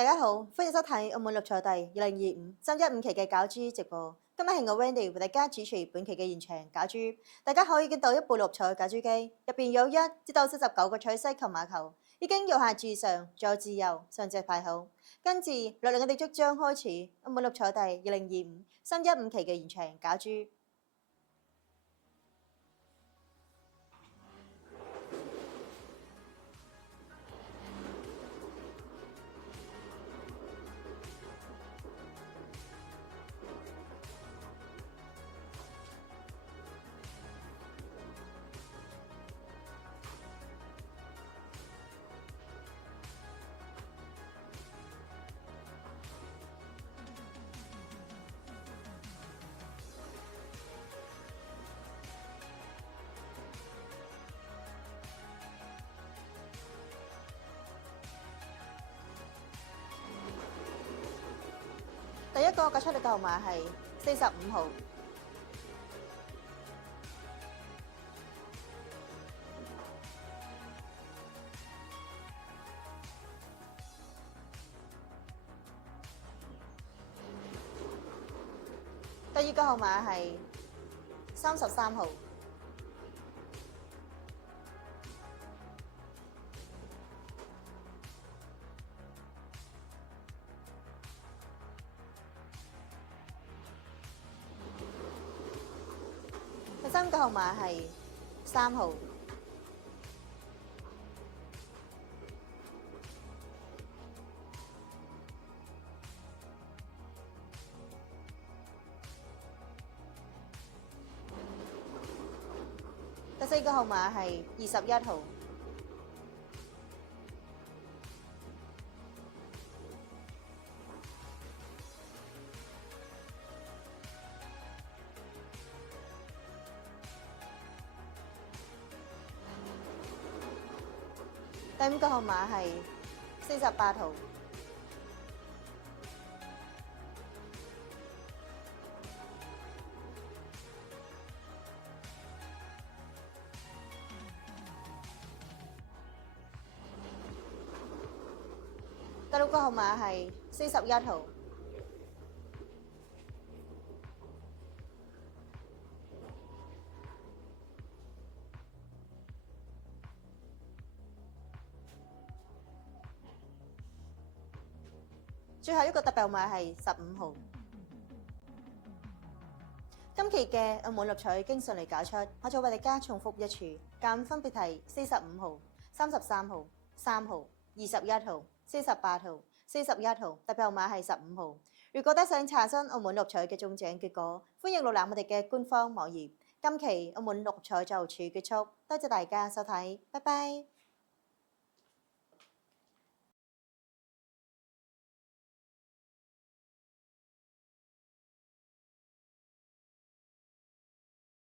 大家好，歡迎收睇澳門六合彩第2025-315期嘅攪珠直播。今日係我 Wendy 為大家主持本期嘅現場攪珠。大家可以見到一部六合彩攪珠機，入邊有1至到49個彩色球碼球，已經由下至上，再至右上隻排好。跟住落嚟我哋即將開始澳門六合彩第2025-315期嘅現場攪珠。第一個攪出嚟嘅號碼係45號。第二個號碼係33號。第三個號碼係3號。第四個號碼係21號。第五個號碼係48號。第六個號碼係41號。最後一個特別號碼係15號。今期嘅澳門六合彩經順利攪出，我再為大家重複一次，間分別係45號、33號、3號、21號、48號、41號，特別號碼係15號。如果大家想查詢澳門六合彩嘅中獎結果，歡迎瀏覽我哋嘅官方網頁。今期澳門六合彩就此結束，多謝大家收睇，拜拜。